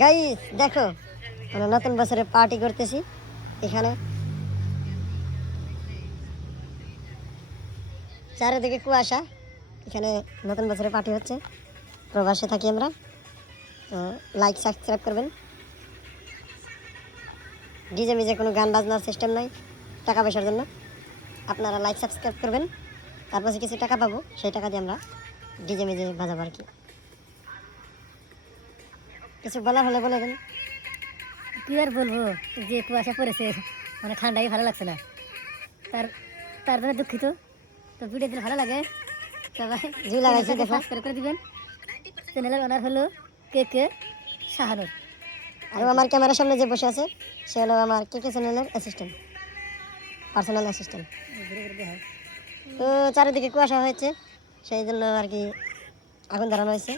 Guys দেখো, আমরা নতুন বছরে পার্টি করতেছি এখানে। চারিদিকে কুয়াশা, এখানে নতুন বছরে পার্টি হচ্ছে। প্রবাসে থাকি আমরা, তো লাইক সাবস্ক্রাইব করবেন। ডিজে মিজে কোনো গান বাজনার সিস্টেম নাই টাকা পয়সার জন্য। আপনারা লাইক সাবস্ক্রাইব করবেন, তারপর কিছু টাকা পাবো, সেই টাকা দিয়ে আমরা ডিজে মিজে বাজাবো আর কি। কিছু বলার হলে বলে দেন। কি আর বলবো, যে কুয়াশা পড়েছে, মানে ঠান্ডাই ভালো লাগছে না। তার তার জন্য দুঃখিত। তো ভিডিও দিলে ভালো লাগে, সবাই জি লাগাইছি দেখো। সাবস্ক্রাইব করে দিবেন। চ্যানেলের ওনার হলো কে শাহানুর। আর আমার ক্যামেরার সামনে যে বসে আছে সে হলো আমার কে চ্যানেলের অ্যাসিস্ট্যান্ট, পার্সোনাল অ্যাসিস্ট্যান্ট। তো চারিদিকে কুয়াশা হয়েছে, সেই জন্য আর কি আগুন ধরানো হয়েছে।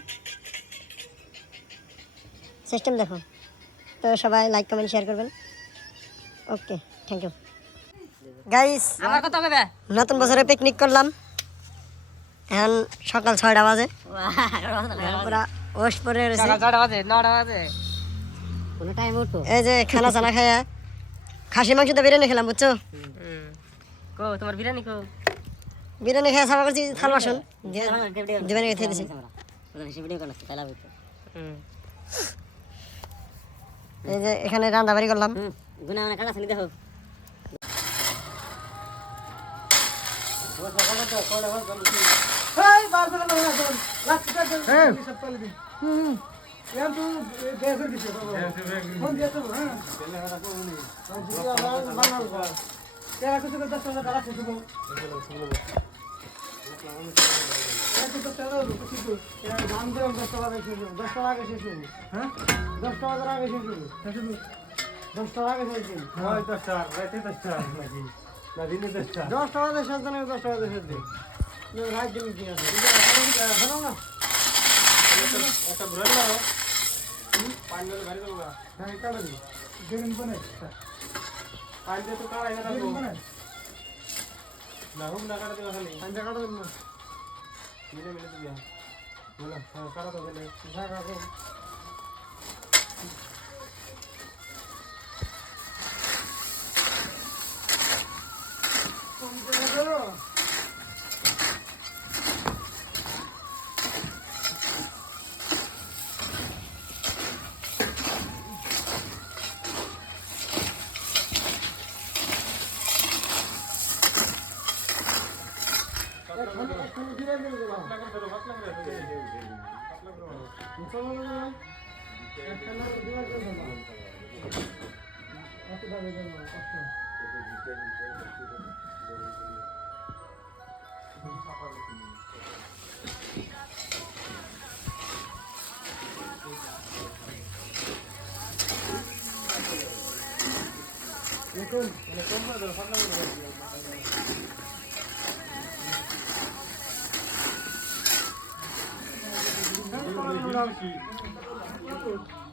সিস্টেম দেখো। তো সবাই লাইক কমেন্ট শেয়ার করবেন। ওকে, থ্যাংক ইউ গাইস। আমার কথা কবে? নতুন বছরে পিকনিক করলাম, এখন সকাল 6টা বাজে। পুরা ওশ পরে রয়েছে। সকাল 6টা বাজে, 9টা বাজে, কোনো টাইম উঠো। এই যে খানা চানা খায়া খাসি মাংস তো বিরিয়ানি খেলাম, বুঝছো? কো তোমার বিরিয়ানি কো? বিরিয়ানি খেয়ে সাফা করছি থাল বাসন দিবেন খেয়ে দিছি। এই যে এখানে রান্না বাড়ি করলাম। গুনা মানে কালা দেখো।